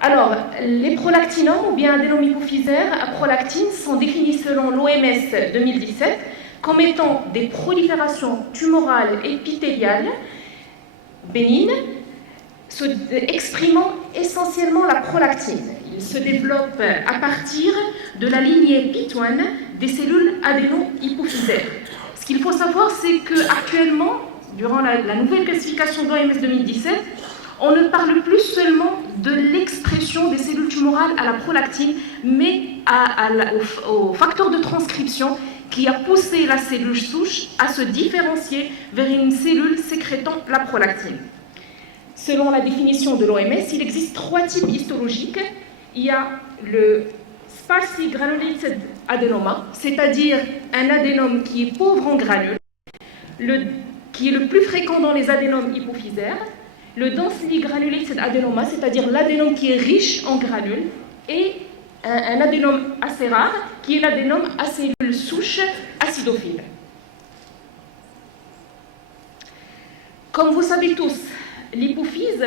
Alors, les prolactinomes ou bien adénomes hypophysaires à prolactine sont définis selon l'OMS 2017 comme étant des proliférations tumorales épithéliales bénignes exprimant essentiellement la prolactine. Il se développe à partir de la lignée PIT1 des cellules adéno-hypophysaires. Ce qu'il faut savoir, c'est qu'actuellement, durant la nouvelle classification de l'OMS 2017, on ne parle plus seulement de l'expression des cellules tumorales à la prolactine, mais au facteur de transcription qui a poussé la cellule souche à se différencier vers une cellule sécrétant la prolactine. Selon la définition de l'OMS, il existe 3 types histologiques. Il y a le sparsely granulated adenoma, c'est-à-dire un adénome qui est pauvre en granules, qui est le plus fréquent dans les adénomes hypophysaires, le densely granulated adenoma, c'est-à-dire l'adénome qui est riche en granules, et un adénome assez rare, qui est l'adénome à cellules souches acidophiles. Comme vous savez tous, l'hypophyse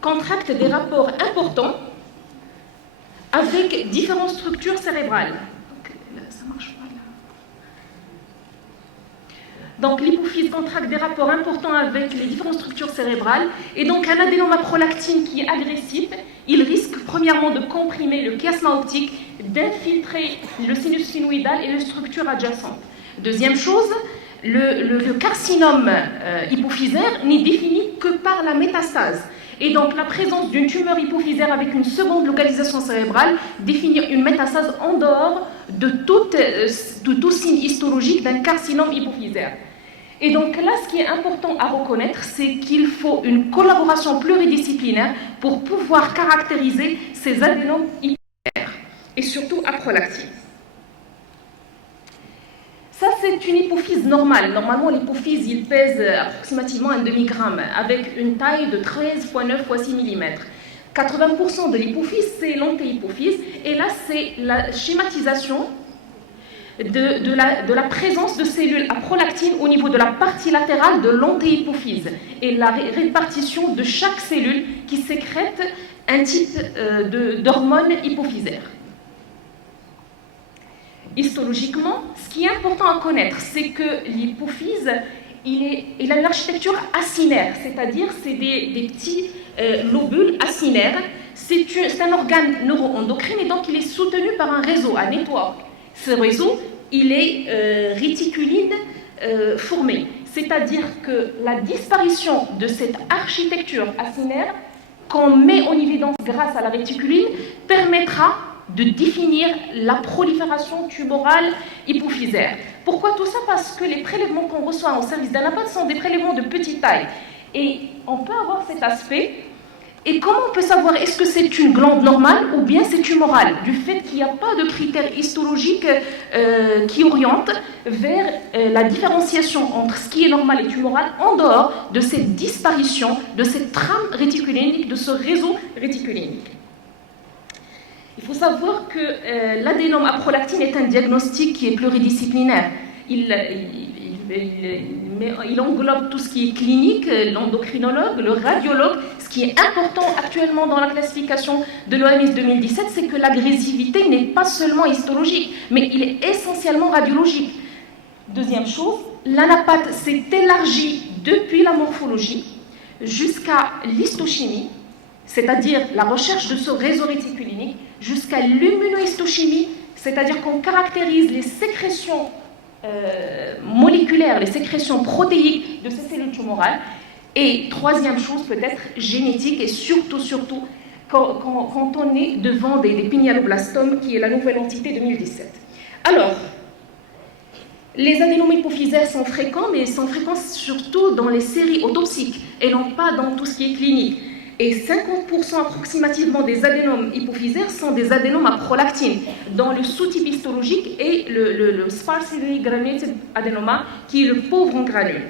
contracte des rapports importants avec différentes structures cérébrales. Ça marche pas là. Donc l'hypophyse contracte des rapports importants avec les différentes structures cérébrales, et donc un adénome à prolactine qui est agressif, il risque premièrement de comprimer le chiasma optique, d'infiltrer le sinus sphénoïdal et les structures adjacentes. Deuxième chose, le carcinome hypophysaire n'est défini que par la métastase. Et donc la présence d'une tumeur hypophysaire avec une seconde localisation cérébrale définit une métastase en dehors de tout signe histologique d'un carcinome hypophysaire. Et donc là, ce qui est important à reconnaître, c'est qu'il faut une collaboration pluridisciplinaire pour pouvoir caractériser ces adénomes hypophysaires, et surtout à prolactine. Ça, c'est une hypophyse normale. Normalement, l'hypophyse, il pèse approximativement un demi-gramme, avec une taille de 13 x 9 x 6 mm. 80% de l'hypophyse, c'est l'antéhypophyse, et là, c'est la schématisation de la présence de cellules à prolactine au niveau de la partie latérale de l'antéhypophyse, et la répartition de chaque cellule qui sécrète un type d'hormone hypophysaire. Histologiquement, ce qui est important à connaître, c'est que l'hypophyse, il a une architecture acinaire, c'est-à-dire c'est des petits lobules acinaires. C'est un organe neuro-endocrine, et donc il est soutenu par un réseau, un network. Ce réseau, il est réticuline formé, c'est-à-dire que la disparition de cette architecture acinaire qu'on met en évidence grâce à la réticuline permettra de définir la prolifération tumorale hypophysaire. Pourquoi tout ça? Parce que les prélèvements qu'on reçoit au service d'Anapathe sont des prélèvements de petite taille. Et on peut avoir cet aspect. Et comment on peut savoir est-ce que c'est une glande normale ou bien c'est tumoral? Du fait qu'il n'y a pas de critères histologiques qui orientent vers la différenciation entre ce qui est normal et tumoral en dehors de cette disparition, de cette trame réticulinique, de ce réseau réticulinique. Il faut savoir que l'adénome à prolactine est un diagnostic qui est pluridisciplinaire. Il englobe tout ce qui est clinique, l'endocrinologue, le radiologue. Ce qui est important actuellement dans la classification de l'OMS 2017, c'est que l'agressivité n'est pas seulement histologique, mais il est essentiellement radiologique. Deuxième chose, l'anapathe s'est élargie depuis la morphologie jusqu'à l'histochimie, c'est-à-dire la recherche de ce réseau réticulinique, jusqu'à l'immunohistochimie, c'est-à-dire qu'on caractérise les sécrétions moléculaires, les sécrétions protéiques de ces cellules tumorales. Et troisième chose, peut-être génétique, et surtout quand on est devant des pinéaloblastomes, qui est la nouvelle entité 2017. Alors, les adénomes hypophysaires sont fréquents, mais ils sont fréquents surtout dans les séries autopsiques, et non pas dans tout ce qui est clinique. Et 50% approximativement des adénomes hypophysaires sont des adénomes à prolactine, dans le sous-type histologique et le sparsely granulated adenoma, qui est le pauvre en granules.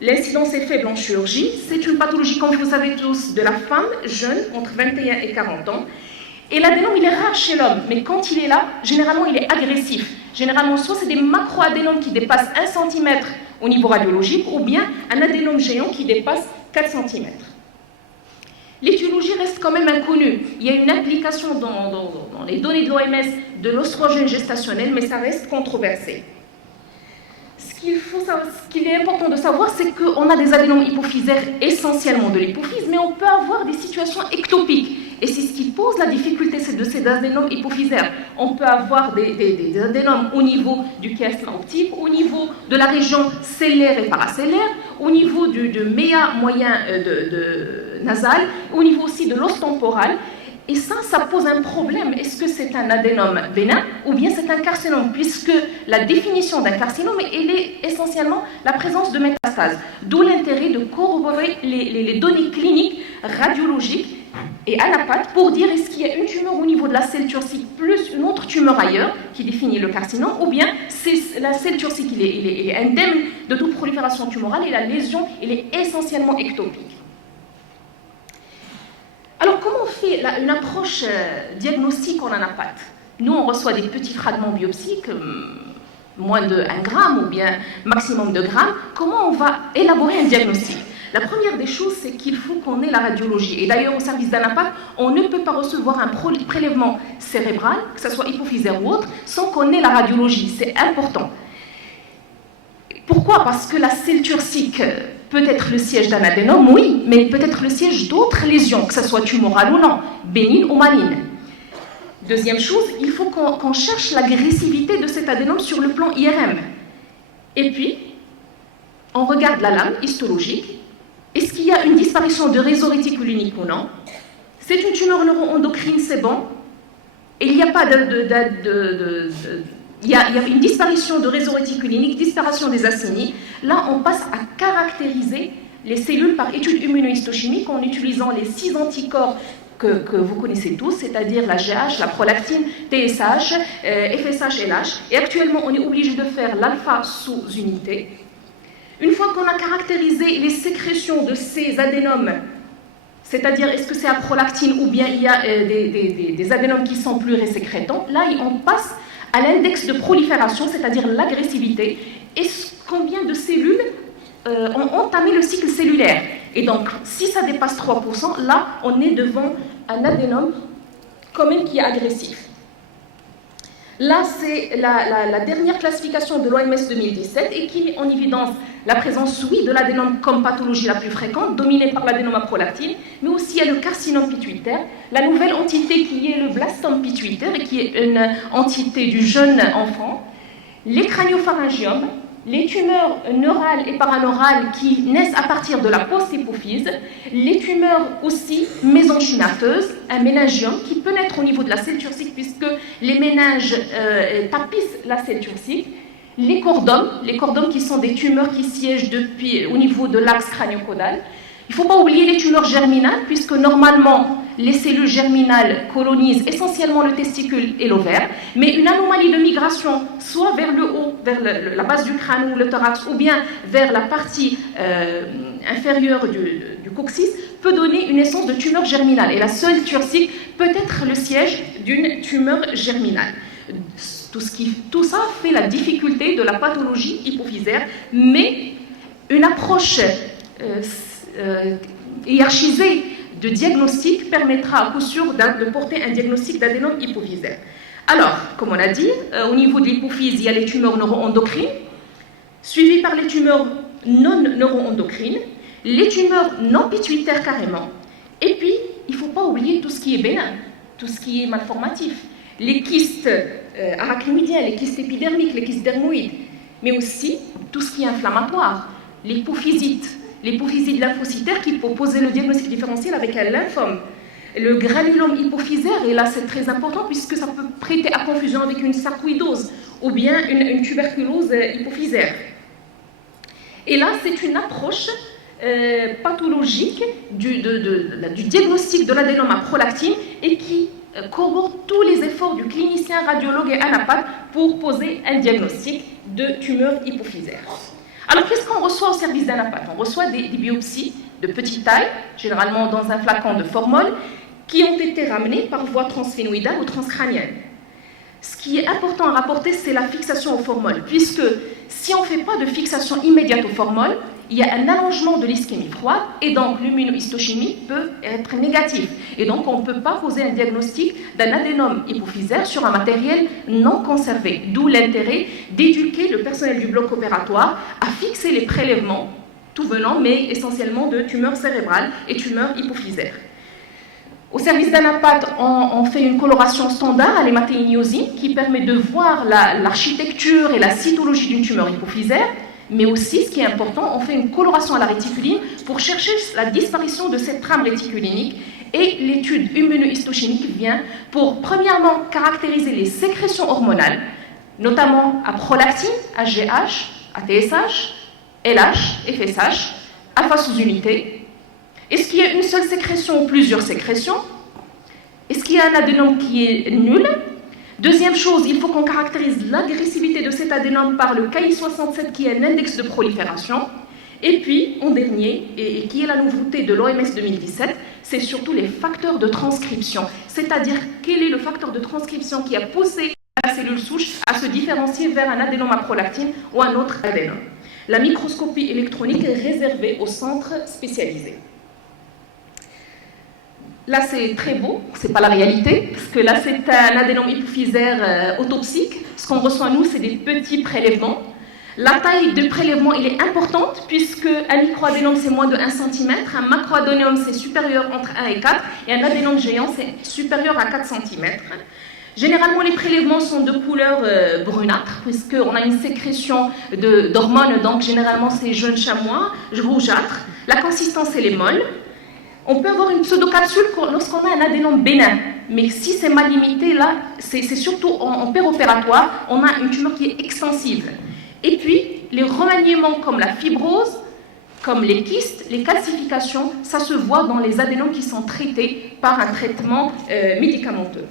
L'incidence est faible en chirurgie. C'est une pathologie, comme vous savez tous, de la femme jeune, entre 21 et 40 ans. Et l'adénome, il est rare chez l'homme, mais quand il est là, généralement, il est agressif. Généralement, soit c'est des macroadénomes qui dépassent 1 cm au niveau radiologique, ou bien un adénome géant qui dépasse 4 cm. L'étiologie reste quand même inconnu. Il y a une implication dans les données de l'OMS de l'oestrogène gestationnel, mais ça reste controversé. Ce qu'il est important de savoir, c'est qu'on a des adénomes hypophysaires essentiellement de l'hypophyse, mais on peut avoir des situations ectopiques. Et c'est ce qui pose la difficulté, c'est de ces adénomes hypophysaires. On peut avoir des adénomes au niveau du chiasme optique, au niveau de la région cellaire et paracellaire, au niveau du méa moyen nasal, au niveau aussi de l'os temporal. Et ça pose un problème. Est-ce que c'est un adénome bénin ou bien c'est un carcinome? Puisque la définition d'un carcinome, elle est essentiellement la présence de métastases. D'où l'intérêt de corroborer les données cliniques, radiologiques et à la patte pour dire est-ce qu'il y a une tumeur au niveau de la selle turcique plus une autre tumeur ailleurs qui définit le carcinome, ou bien c'est la selle turcique, il est indemne de toute prolifération tumorale et la lésion, elle est essentiellement ectopique. Alors, comment on fait une approche diagnostique en anapath? Nous, on reçoit des petits fragments biopsiques, moins de 1 gramme ou bien maximum de grammes. Comment on va élaborer un diagnostic? La première des choses, c'est qu'il faut qu'on ait la radiologie. Et d'ailleurs, au service d'anapath, on ne peut pas recevoir un prélèvement cérébral, que ce soit hypophysaire ou autre, sans qu'on ait la radiologie. C'est important. Pourquoi? Parce que la selle turcique peut être le siège d'un adénome, oui, mais peut être le siège d'autres lésions, que ce soit tumorale ou non, bénigne ou maligne. Deuxième chose, il faut qu'on cherche l'agressivité de cet adénome sur le plan IRM. Et puis, on regarde la lame histologique. Est-ce qu'il y a une disparition de réseau réticulinique ou non? C'est une tumeur neuroendocrine, c'est bon. Et il n'y a pas il y a une disparition de réseau réticulinique, disparition des acénies. Là, on passe à caractériser les cellules par étude immunohistochimique en utilisant les 6 anticorps que vous connaissez tous, c'est-à-dire la GH, la prolactine, TSH, FSH, LH. Et actuellement, on est obligé de faire l'alpha sous unité. Une fois qu'on a caractérisé les sécrétions de ces adénomes, c'est-à-dire est-ce que c'est à prolactine ou bien il y a des adénomes qui sont plus résécrétants, là, on passe à l'index de prolifération, c'est-à-dire l'agressivité, et combien de cellules ont entamé le cycle cellulaire. Et donc, si ça dépasse 3%, là, on est devant un adénome quand même qui est agressif. Là, c'est la dernière classification de l'OMS 2017 et qui met en évidence la présence, oui, de l'adénome comme pathologie la plus fréquente, dominée par l'adénome à prolactine, mais aussi il y a le carcinome pituitaire, la nouvelle entité qui est le blastome pituitaire et qui est une entité du jeune enfant, les craniopharyngiomes, les tumeurs neurales et paraneurales qui naissent à partir de la post-hypophyse, les tumeurs aussi mésenchymateuses, un méningiome qui peut naître au niveau de la selle turcique puisque les méninges tapissent la selle turcique, les cordomes qui sont des tumeurs qui siègent au niveau de l'axe crânio-caudal. Il ne faut pas oublier les tumeurs germinales puisque normalement les cellules germinales colonisent essentiellement le testicule et l'ovaire, mais une anomalie de migration, soit vers le haut, vers la base du crâne ou le thorax, ou bien vers la partie inférieure du coccyx, peut donner une naissance de tumeur germinale. Et la selle turcique peut être le siège d'une tumeur germinale. Tout ça fait la difficulté de la pathologie hypophysaire, mais une approche hiérarchisée de diagnostic permettra à coup sûr de porter un diagnostic d'adénome hypophysaire. Alors, comme on a dit, au niveau de l'hypophyse, il y a les tumeurs neuroendocrines, suivies par les tumeurs non neuroendocrines, les tumeurs non pituitaires carrément, et puis, il ne faut pas oublier tout ce qui est bénin, tout ce qui est malformatif, les kystes arachnoïdiens, les kystes épidermiques, les kystes dermoïdes, mais aussi tout ce qui est inflammatoire, l'hypophysites lymphocytaire qui peut poser le diagnostic différentiel avec un lymphome. Le granulome hypophysaire, et là c'est très important puisque ça peut prêter à confusion avec une sarcoïdose ou bien une tuberculose hypophysaire. Et là c'est une approche pathologique du diagnostic de l'adénome à prolactine et qui corrobore tous les efforts du clinicien, radiologue et anapathe pour poser un diagnostic de tumeur hypophysaire. Alors, qu'est-ce qu'on reçoit au service d'anapathe? On reçoit des biopsies de petite taille, généralement dans un flacon de formol, qui ont été ramenées par voie transphénoïdale ou transcrânienne. Ce qui est important à rapporter, c'est la fixation au formol, puisque si on ne fait pas de fixation immédiate au formol, il y a un allongement de l'ischémie froide et donc l'immunohistochimie peut être négative. Et donc on ne peut pas poser un diagnostic d'un adénome hypophysaire sur un matériel non conservé. D'où l'intérêt d'éduquer le personnel du bloc opératoire à fixer les prélèvements, tout venant, mais essentiellement de tumeurs cérébrales et tumeurs hypophysaires. Au service d'Anapat, on fait une coloration standard à l'hématéinosine qui permet de voir l'architecture et la cytologie d'une tumeur hypophysaire, mais aussi, ce qui est important, on fait une coloration à la réticuline pour chercher la disparition de cette trame réticulinique, et l'étude immunohistochimique vient pour, premièrement, caractériser les sécrétions hormonales, notamment à prolactine, HGH, ATSH, LH, FSH, alpha sous-unité. Est-ce qu'il y a une seule sécrétion ou plusieurs sécrétions? Est-ce qu'il y a un adénome qui est nul? Deuxième chose, il faut qu'on caractérise l'agressivité de cet adénome par le Ki67 qui est un index de prolifération. Et puis, en dernier, et qui est la nouveauté de l'OMS 2017, c'est surtout les facteurs de transcription. C'est-à-dire, quel est le facteur de transcription qui a poussé la cellule souche à se différencier vers un adénome à prolactine ou un autre adénome. La microscopie électronique est réservée aux centres spécialisés. Là, c'est très beau, c'est pas la réalité, parce que là, c'est un adénome hypophysaire autopsique. Ce qu'on reçoit, nous, c'est des petits prélèvements. La taille de prélèvement, elle est importante, puisque un microadénome, c'est moins de 1 cm, un macroadénome, c'est supérieur entre 1 et 4, et un adénome géant, c'est supérieur à 4 cm. Généralement, les prélèvements sont de couleur brunâtre, puisqu'on a une sécrétion d'hormones, donc généralement, c'est jaune chamois, rougeâtre. La consistance, elle est molle. On peut avoir une pseudocapsule lorsqu'on a un adénome bénin, mais si c'est mal limité, là, c'est surtout en péropératoire, on a une tumeur qui est extensive. Et puis, les remaniements comme la fibrose, comme les kystes, les calcifications, ça se voit dans les adénomes qui sont traités par un traitement médicamenteux.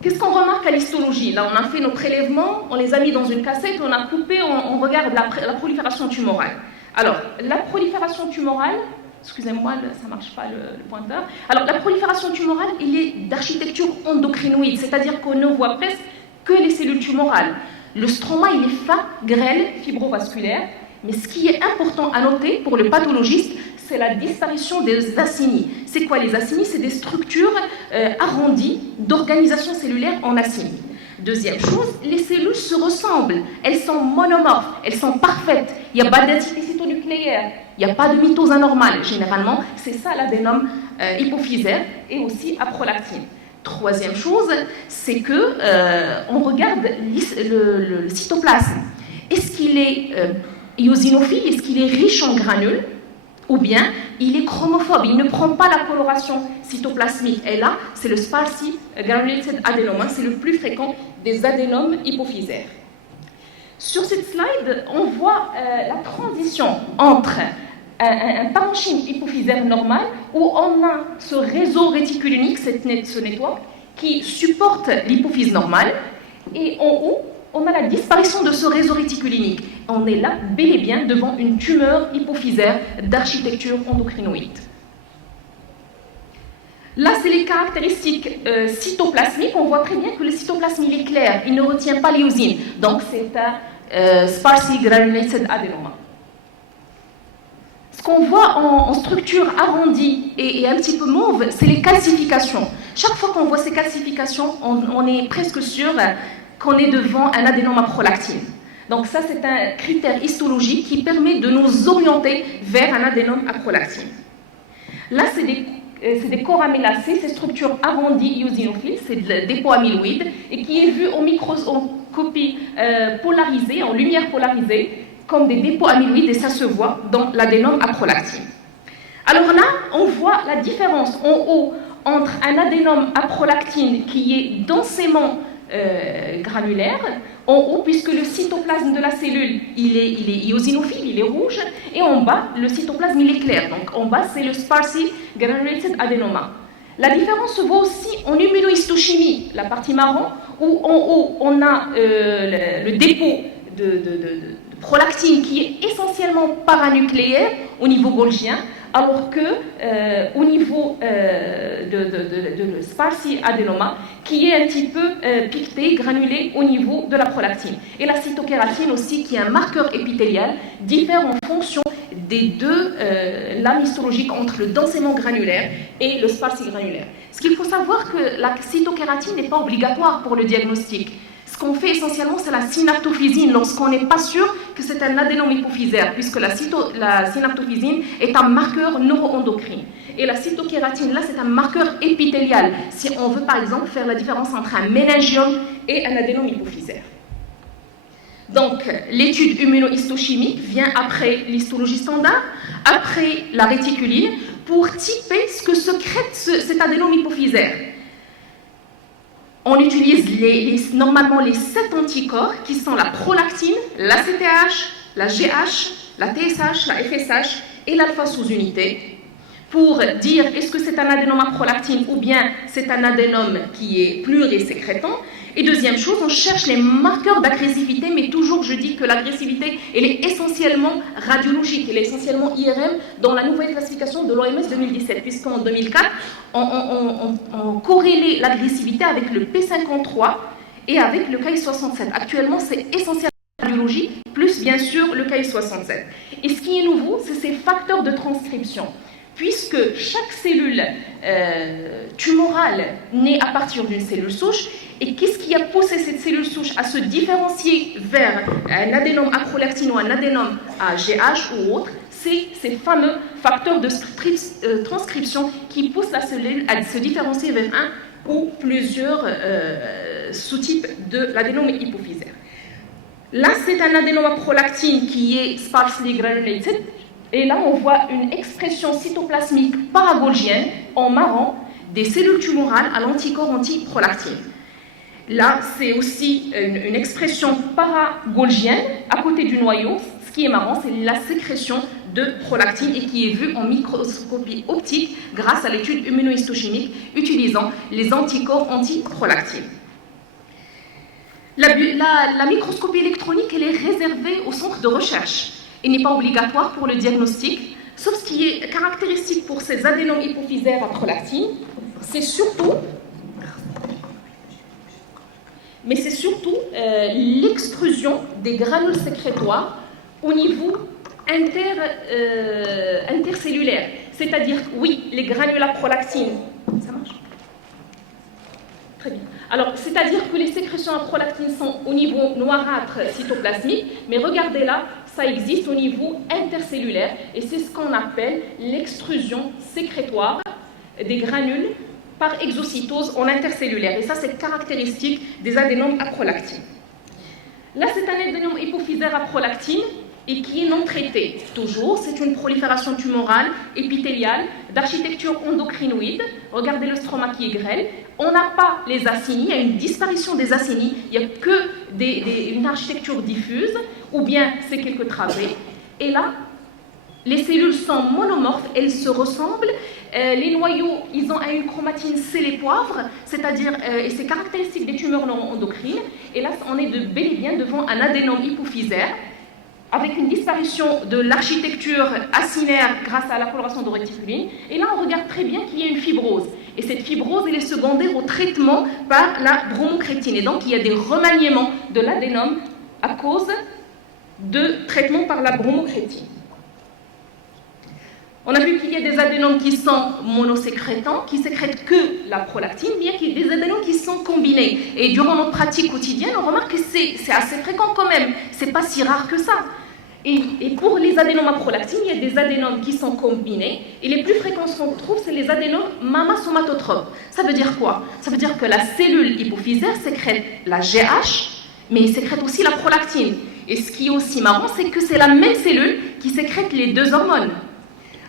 Qu'est-ce qu'on remarque à l'histologie? Là, on a fait nos prélèvements, on les a mis dans une cassette, on a coupé, on regarde la prolifération tumorale. Alors, la prolifération tumorale, excusez-moi, ça ne marche pas le pointeur. Alors, la prolifération tumorale, il est d'architecture endocrinoïde, c'est-à-dire qu'on ne voit presque que les cellules tumorales. Le stroma, il est fin, grêle, fibrovasculaire, mais ce qui est important à noter pour le pathologiste, c'est la disparition des acinies. C'est quoi les acinies? C'est des structures arrondies d'organisation cellulaire en acinies. Deuxième chose, les cellules se ressemblent, elles sont monomorphes, elles sont parfaites, il n'y a pas d'identité cytonucléaire, il n'y a pas de mitose anormale. Généralement, c'est ça l'adénome hypophysaire et aussi à prolactine. Troisième chose, c'est que on regarde le cytoplasme. Est-ce qu'il est eosinophile? Est-ce qu'il est riche en granules? Ou bien il est chromophobe, il ne prend pas la coloration cytoplasmique. Et là, c'est le sparsely granulated adenoma, c'est le plus fréquent des adénomes hypophysaires. Sur cette slide, on voit la transition entre un parenchyme hypophysaire normal, où on a ce réseau réticulinique, ce network, qui supporte l'hypophyse normale, et en haut, on a la disparition de ce réseau réticulinique. On est là, bel et bien, devant une tumeur hypophysaire d'architecture endocrinoïde. Là, c'est les caractéristiques cytoplasmiques. On voit très bien que le cytoplasme, il est clair, il ne retient pas l'éosine. Donc, c'est un sparsely granulated adenoma. Ce qu'on voit en structure arrondie et un petit peu mauve, c'est les calcifications. Chaque fois qu'on voit ces calcifications, on est presque sûr qu'on est devant un adénome à prolactine. Donc ça, c'est un critère histologique qui permet de nous orienter vers un adénome à prolactine. Là, c'est des corps amylacés, ces structures arrondies eosinophiles, c'est de dépôt amyloïde, et qui est vu en microscopie polarisée, en lumière polarisée, comme des dépôts amyloïdes, et ça se voit dans l'adénome à prolactine. Alors là, on voit la différence en haut entre un adénome à prolactine qui est densément granulaire, en haut, puisque le cytoplasme de la cellule, il est eosinophile, il est rouge, et en bas, le cytoplasme, il est clair. Donc en bas, c'est le sparsely granulated adenoma. La différence se voit aussi en immunohistochimie, la partie marron, où en haut, on a le dépôt de prolactine qui est essentiellement paranucléaire au niveau golgien, alors que au niveau de sparsi adénoma, qui est un petit peu piqueté, granulé au niveau de la prolactine. Et la cytokératine aussi, qui est un marqueur épithélial, diffère en fonction des deux lames histologiques entre le densément granulaire et le sparsi granulaire. Ce qu'il faut savoir que la cytokératine n'est pas obligatoire pour le diagnostic. Ce qu'on fait essentiellement, c'est la synaptophysine lorsqu'on n'est pas sûr que c'est un adénome hypophysaire, puisque la synaptophysine est un marqueur neuroendocrine. Et la cytokératine, là, c'est un marqueur épithélial, si on veut par exemple faire la différence entre un méningiome et un adénome hypophysaire. Donc, l'étude immunohistochimique vient après l'histologie standard, après la réticuline, pour typer ce que sécrète cet adénome hypophysaire. On utilise normalement les 7 anticorps qui sont la prolactine, l'ACTH, la GH, la TSH, la FSH et l'alpha sous-unité pour dire est-ce que c'est un adénome à prolactine ou bien c'est un adénome qui est plurisécrétant. Et deuxième chose, on cherche les marqueurs d'agressivité, mais toujours je dis que l'agressivité, elle est essentiellement radiologique, elle est essentiellement IRM dans la nouvelle classification de l'OMS 2017, puisqu'en 2004, on corrélait l'agressivité avec le P53 et avec le KI67. Actuellement, c'est essentiellement radiologie, plus bien sûr le KI67. Et ce qui est nouveau, c'est ces facteurs de transcription. Puisque chaque cellule tumorale naît à partir d'une cellule souche, et qu'est-ce qui a poussé cette cellule souche à se différencier vers un adénome à prolactine ou un adénome à GH ou autre, c'est ces fameux facteurs de transcription qui poussent la cellule à se différencier vers un ou plusieurs sous-types de l'adénome hypophysaire. Là, c'est un adénome à prolactine qui est sparsely granulated. Et là, on voit une expression cytoplasmique paragolgienne en marron des cellules tumorales à l'anticorps anti-prolactine. Là, c'est aussi une expression paragolgienne à côté du noyau. Ce qui est marrant, c'est la sécrétion de prolactine et qui est vue en microscopie optique grâce à l'étude immunohistochimique utilisant les anticorps anti-prolactine. La microscopie électronique, elle est réservée au centre de recherche. Il n'est pas obligatoire pour le diagnostic, sauf ce qui est caractéristique pour ces adénomes hypophysaires à prolactine, c'est surtout l'extrusion des granules sécrétoires au niveau intercellulaire. C'est-à-dire, oui, les granules à prolactine, ça marche ? Très bien. Alors, c'est-à-dire que les sécrétions à prolactine sont au niveau noirâtre cytoplasmique, mais regardez là, ça existe au niveau intercellulaire et c'est ce qu'on appelle l'extrusion sécrétoire des granules par exocytose en intercellulaire. Et ça, c'est caractéristique des adénomes à prolactine. Là, c'est un adénome hypophysaire à prolactine et qui est non traité. Toujours, c'est une prolifération tumorale, épithéliale, d'architecture endocrinoïde. Regardez le stroma qui est grêle. On n'a pas les acinies, il y a une disparition des acinies, il n'y a que une architecture diffuse, ou bien c'est quelques travées. Et là, les cellules sont monomorphes, elles se ressemblent. Les noyaux, ils ont une chromatine sel-et-poivre, c'est-à-dire, et c'est caractéristique des tumeurs non endocrines. Et là, on est bel et bien devant un adénome hypophysaire, avec une disparition de l'architecture acinaire grâce à la coloration de réticuline. Et là, on regarde très bien qu'il y a une fibrose. Et cette fibrose, elle est secondaire au traitement par la bromocrétine. Et donc, il y a des remaniements de l'adénome à cause de traitement par la bromocrétine. On a vu qu'il y a des adénomes qui sont monosécrétants, qui sécrètent que la prolactine, bien qu'il y ait des adénomes qui sont combinés. Et durant notre pratique quotidienne, on remarque que c'est assez fréquent quand même. C'est pas si rare que ça. Et pour les adénomes à prolactine, il y a des adénomes qui sont combinés. Et les plus fréquents qu'on trouve, c'est les adénomes mammassomatotropes. Ça veut dire quoi? Ça veut dire que la cellule hypophysaire sécrète la GH, mais il sécrète aussi la prolactine. Et ce qui est aussi marrant, c'est que c'est la même cellule qui sécrète les deux hormones.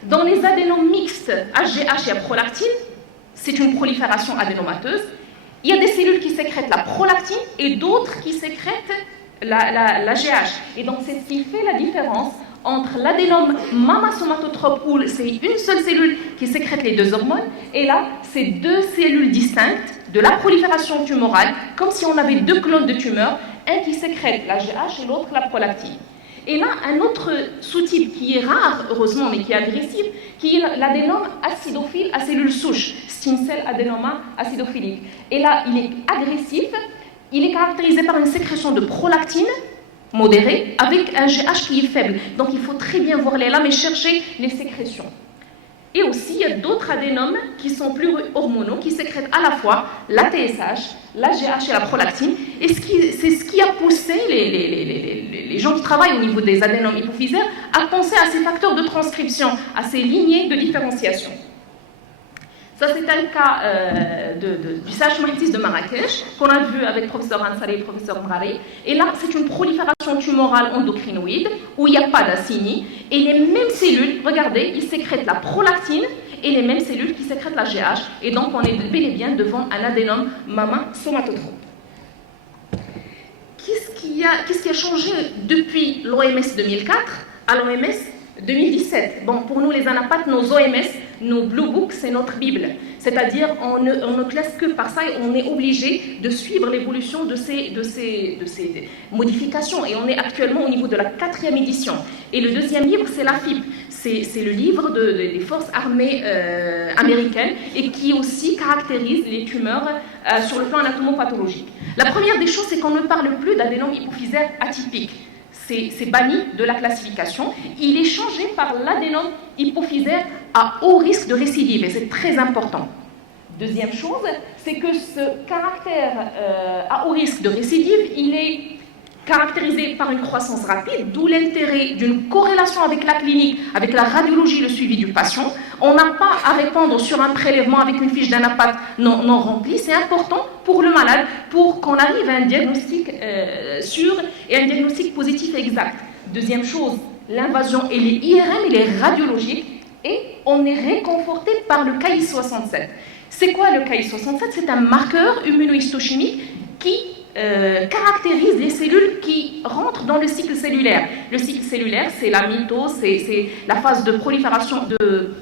Dans les adénomes mixtes HGH et prolactine, c'est une prolifération adénomateuse. Il y a des cellules qui sécrètent la prolactine et d'autres qui sécrètent la GH. Et donc, c'est ce qui fait la différence entre l'adénome mammasomatotrope où c'est une seule cellule qui sécrète les deux hormones, et là, c'est deux cellules distinctes de la prolifération tumorale, comme si on avait deux clones de tumeurs, un qui sécrète la GH et l'autre la prolactine. Et là, un autre sous-type qui est rare, heureusement, mais qui est agressif, qui est l'adénome acidophile à cellules souches, stem cell adénoma acidophilique. Et là, il est agressif, il est caractérisé par une sécrétion de prolactine modérée avec un GH qui est faible. Donc il faut très bien voir les lames et chercher les sécrétions. Et aussi, il y a d'autres adénomes qui sont plus hormonaux, qui sécrètent à la fois la TSH, la GH et la prolactine. Et c'est ce qui a poussé les gens qui travaillent au niveau des adénomes hypophysaires à penser à ces facteurs de transcription, à ces lignées de différenciation. Ça, c'est un cas du CH Mahitis de Marrakech, qu'on a vu avec le professeur Ansari et le professeur Mrari. Et là, c'est une prolifération tumorale endocrinoïde où il n'y a pas d'acini. Et les mêmes cellules, regardez, ils sécrètent la prolactine et les mêmes cellules qui sécrètent la GH. Et donc, on est bel et bien devant un adénome mamma-somatotrope. Qu'est-ce qui a changé depuis l'OMS 2004 à l'OMS 2017? Bon, pour nous, les anapathes, nos OMS, nos Blue Books, c'est notre Bible. C'est-à-dire, on ne classe que par ça et on est obligé de suivre l'évolution de ces modifications. Et on est actuellement au niveau de la 4e édition. Et le deuxième livre, c'est la FIP. C'est le livre des forces armées américaines et qui aussi caractérise les tumeurs sur le plan anatomopathologique. La première des choses, c'est qu'on ne parle plus d'adénome hypophysaire atypique. C'est banni de la classification. Il est changé par l'adénome hypophysaire à haut risque de récidive, et c'est très important. Deuxième chose, c'est que ce caractère à haut risque de récidive, il est caractérisé par une croissance rapide, d'où l'intérêt d'une corrélation avec la clinique, avec la radiologie, le suivi du patient. On n'a pas à répondre sur un prélèvement avec une fiche d'anapathe non remplie. C'est important pour le malade, pour qu'on arrive à un diagnostic sûr et un diagnostic positif et exact. Deuxième chose, l'invasion, elle est IRM, elle est radiologique, et on est réconforté par le KI67. C'est quoi le KI67? C'est un marqueur immunohistochimique qui caractérise les cellules qui rentrent dans le cycle cellulaire. Le cycle cellulaire, c'est la mitose, c'est la phase de prolifération, de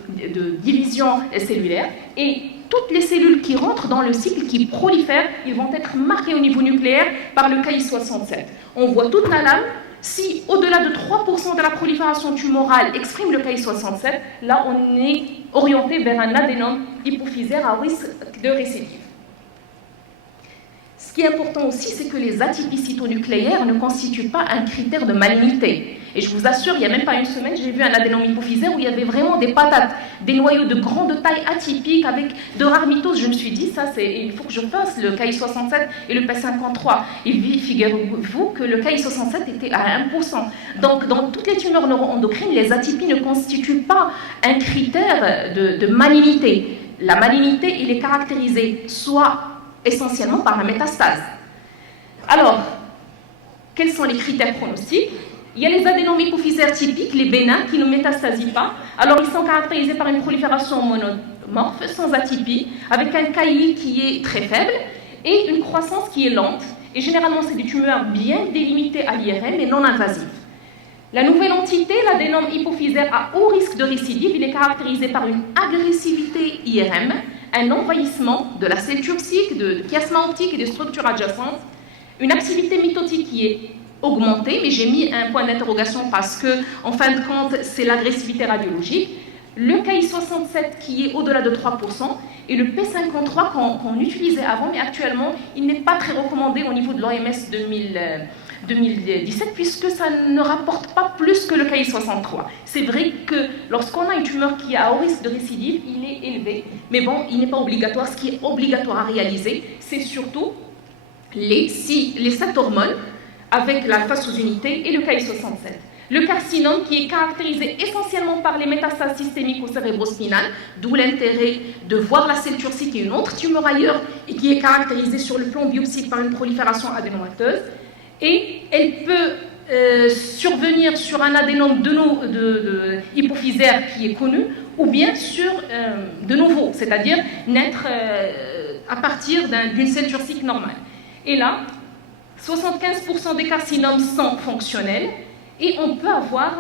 division cellulaire. Et toutes les cellules qui rentrent dans le cycle, qui prolifèrent, ils vont être marquées au niveau nucléaire par le KI67. On voit toute la lame. Si au-delà de 3% de la prolifération tumorale exprime le KI67, là on est orienté vers un adénome hypophysaire à risque de récidive. Ce qui est important aussi, c'est que les atypies cytonucléaires ne constituent pas un critère de malignité. Et je vous assure, il n'y a même pas une semaine, j'ai vu un adénome hypophysaire où il y avait vraiment des patates, des noyaux de grande taille atypiques avec de rares mitoses. Je me suis dit, il faut que je fasse le KI67 et le P53. Et figurez-vous que le KI67 était à 1%. Donc, dans toutes les tumeurs neuroendocrines, les atypies ne constituent pas un critère de malignité. La malignité, il est caractérisé soit essentiellement par la métastase. Alors, quels sont les critères pronostiques? Il y a les adénomes hypophysaires typiques, les bénins, qui ne métastasient pas. Alors, ils sont caractérisés par une prolifération monomorphe, sans atypie, avec un KI qui est très faible et une croissance qui est lente. Et généralement, c'est des tumeurs bien délimitées à l'IRM et non invasives. La nouvelle entité, l'adénome hypophysaire à haut risque de récidive, il est caractérisé par une agressivité IRM, un envahissement de la cellule turcique, de chiasma optique et des structures adjacentes, une activité mitotique qui est augmentée, mais j'ai mis un point d'interrogation parce que, en fin de compte, c'est l'agressivité radiologique, le KI67 qui est au-delà de 3%, et le P53 qu'on utilisait avant, mais actuellement, il n'est pas très recommandé au niveau de l'OMS 2017, puisque ça ne rapporte pas plus que le KI63. C'est vrai que lorsqu'on a une tumeur qui est à haut risque de récidive, il est élevé, mais bon, il n'est pas obligatoire. Ce qui est obligatoire à réaliser, c'est surtout les 7 hormones avec la phase sous unité et le KI67. Le carcinome qui est caractérisé essentiellement par les métastases systémiques au cérébrospinal, d'où l'intérêt de voir la cellule turcique et une autre tumeur ailleurs, et qui est caractérisée sur le plan biopsique par une prolifération adénomateuse. Et elle peut survenir sur un adénome hypophysaire qui est connu, ou bien sur de nouveau, c'est-à-dire naître à partir d'une cellule turcique normale. Et là, 75% des carcinomes sont fonctionnels, et on peut avoir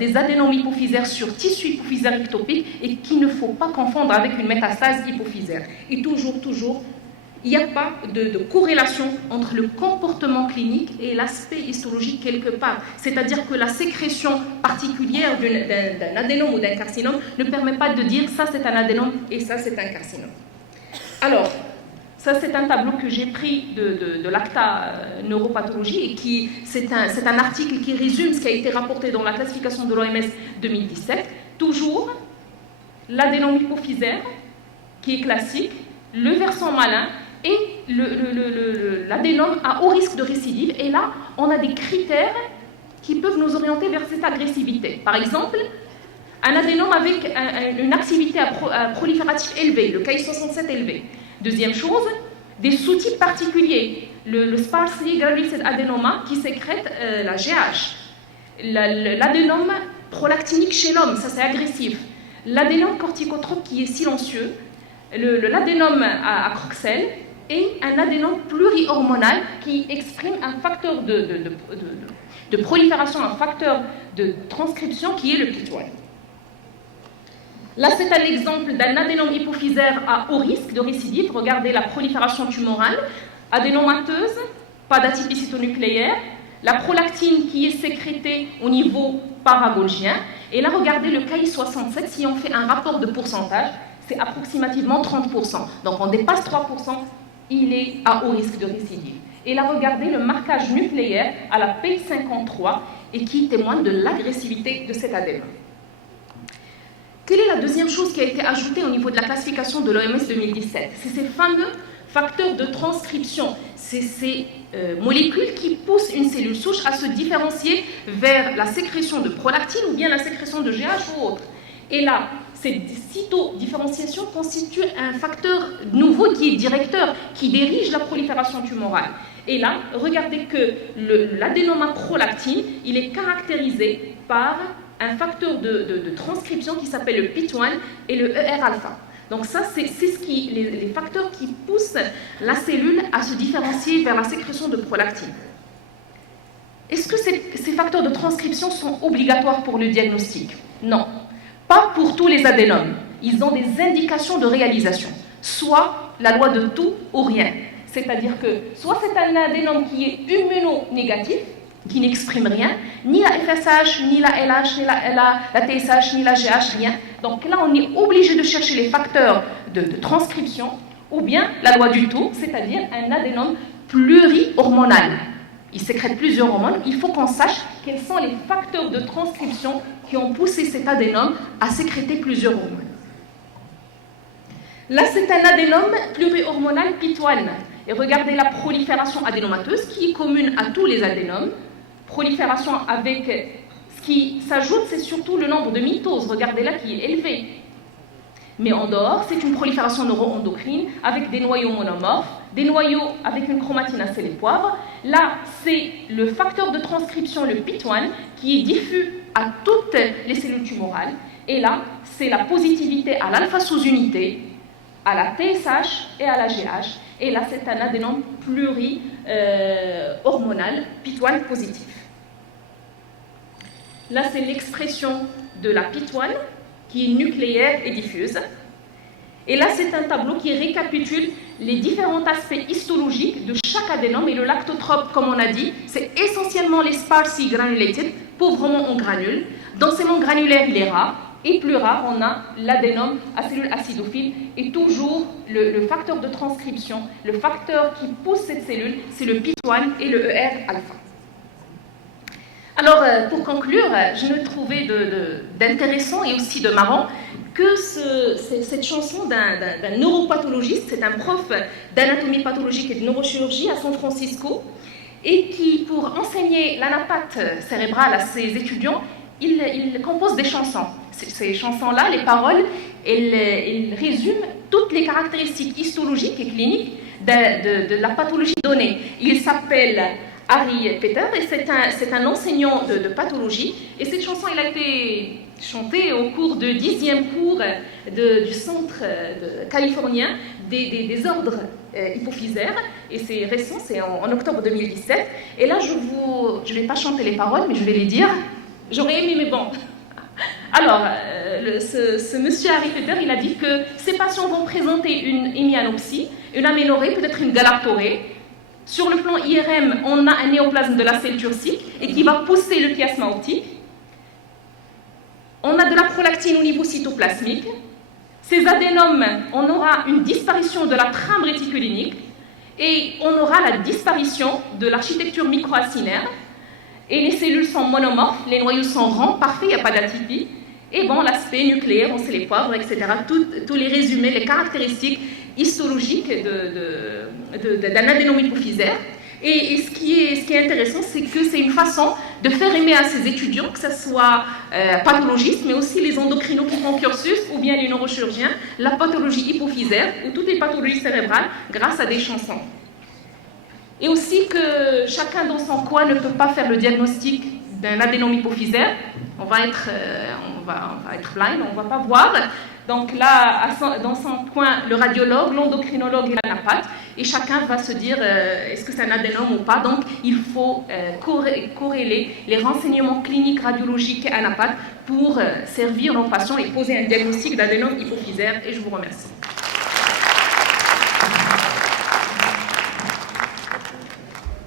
des adénomes hypophysaires sur tissu hypophysaire ectopique, et qu'il ne faut pas confondre avec une métastase hypophysaire. Et toujours il n'y a pas de corrélation entre le comportement clinique et l'aspect histologique quelque part. C'est-à-dire que la sécrétion particulière d'un adénome ou d'un carcinome ne permet pas de dire ça c'est un adénome et ça c'est un carcinome. Alors, ça c'est un tableau que j'ai pris de l'ACTA neuropathologie et qui c'est un article qui résume ce qui a été rapporté dans la classification de l'OMS 2017. Toujours l'adénome hypophysaire qui est classique, le versant malin et l'adénome à haut risque de récidive. Et là, on a des critères qui peuvent nous orienter vers cette agressivité. Par exemple, un adénome avec une activité proliférative élevée, le Ki67 élevé. Deuxième chose, des sous-types particuliers, le sparsely granulated adenoma qui sécrète la GH, l'adénome prolactinique chez l'homme, ça c'est agressif, l'adénome corticotrope qui est silencieux, l'adénome à Croxel et un adénome plurihormonal qui exprime un facteur de prolifération, un facteur de transcription qui est le PIT1. Là, c'est un exemple d'un adénome hypophysaire à haut risque de récidive. Regardez la prolifération tumorale, adénomateuse, pas d'atypicité nucléaire, la prolactine qui est sécrétée au niveau paragolgien. Et là, regardez le Ki67, si on fait un rapport de pourcentage, c'est approximativement 30%. Donc, on dépasse 3%, il est à haut risque de récidive. Et là, regardez le marquage nucléaire à la P53 et qui témoigne de l'agressivité de cet adénome. Quelle est la deuxième chose qui a été ajoutée au niveau de la classification de l'OMS 2017? C'est ces fameux facteurs de transcription, c'est ces molécules qui poussent une cellule souche à se différencier vers la sécrétion de prolactine ou bien la sécrétion de GH ou autre. Et là, cette cytodifférenciation constitue un facteur nouveau qui est directeur, qui dirige la prolifération tumorale. Et là, regardez que l'adénoma prolactine, il est caractérisé par un facteur de transcription qui s'appelle le PIT1 et le ER-alpha. Donc ça, c'est les facteurs qui poussent la cellule à se différencier vers la sécrétion de prolactine. Est-ce que ces facteurs de transcription sont obligatoires pour le diagnostic? Non, pas pour tous les adénomes. Ils ont des indications de réalisation, soit la loi de tout ou rien. C'est-à-dire que soit c'est un adénome qui est immunonégatif, qui n'exprime rien, ni la FSH, ni la LH, ni la TSH, ni la GH, rien. Donc là, on est obligé de chercher les facteurs de transcription, ou bien la loi du tout, c'est-à-dire un adénome plurihormonal. Il sécrète plusieurs hormones, il faut qu'on sache quels sont les facteurs de transcription qui ont poussé cet adénome à sécréter plusieurs hormones. Là, c'est un adénome plurihormonal PIT1. Et regardez la prolifération adénomateuse qui est commune à tous les adénomes. Prolifération avec ce qui s'ajoute, c'est surtout le nombre de mitoses, regardez là, qui est élevé. Mais en dehors, c'est une prolifération neuro-endocrine avec des noyaux monomorphes, des noyaux avec une chromatine à sel et poivre. Là, c'est le facteur de transcription, le PIT1, qui est diffus à toutes les cellules tumorales. Et là, c'est la positivité à l'alpha sous-unité, à la TSH et à la GH. Et là, c'est un adénome plurihormonal, PIT1 positif. Là, c'est l'expression de la PIT1 qui est nucléaire et diffuse. Et là, c'est un tableau qui récapitule les différents aspects histologiques de chaque adénome. Et le lactotrope, comme on a dit, c'est essentiellement les sparsely granulated, pauvrement en granules. Densément granulaire, il est rare. Et plus rare, on a l'adénome à cellules acidophile. Et toujours, le facteur de transcription, le facteur qui pousse cette cellule, c'est le PIT1 et le ER-alpha. Alors, pour conclure, je me trouvais d'intéressant et aussi de marrant que cette chanson d'un neuropathologiste, c'est un prof d'anatomie pathologique et de neurochirurgie à San Francisco, et qui, pour enseigner l'anapathie cérébrale à ses étudiants, il compose des chansons. Ces chansons-là, les paroles, elles résument toutes les caractéristiques histologiques et cliniques de la pathologie donnée. Il s'appelle Harry Peter et c'est un enseignant de pathologie. Et cette chanson, elle a été chantée au cours du 10e cours du centre californien des ordres hypophysaires. Et c'est récent, c'est en octobre 2017. Et là, je ne vais pas chanter les paroles, mais je vais les dire. J'aurais aimé, mais bon. Alors, ce monsieur Harry Feder, il a dit que ces patients vont présenter une hémianopsie, une aménorrhée, peut-être une galactorrhée. Sur le plan IRM, on a un néoplasme de la selle turcique et qui va pousser le chiasma optique. On a de la prolactine au niveau cytoplasmique. Ces adénomes, on aura une disparition de la trame réticulinique et on aura la disparition de l'architecture microacinaire. Et les cellules sont monomorphes, les noyaux sont ronds, parfaits, il n'y a pas d'atypie. Et bon, l'aspect nucléaire, on sait les poivres, etc. Tous les résumés, les caractéristiques histologiques d'un adénome hypophysaire. Et ce qui est intéressant, c'est que c'est une façon de faire aimer à ces étudiants, que ce soit pathologistes, mais aussi les endocrinos qui font cursus, ou bien les neurochirurgiens, la pathologie hypophysaire, ou toutes les pathologies cérébrales, grâce à des chansons. Et aussi que chacun dans son coin ne peut pas faire le diagnostic d'un adénome hypophysaire. On va être blind, on ne va pas voir. Donc là, dans son coin, le radiologue, l'endocrinologue et la napathe, et chacun va se dire est-ce que c'est un adénome ou pas. Donc il faut corréler les renseignements cliniques, radiologiques et anapathes pour servir nos patients et poser un diagnostic d'adénome hypophysaire. Et je vous remercie.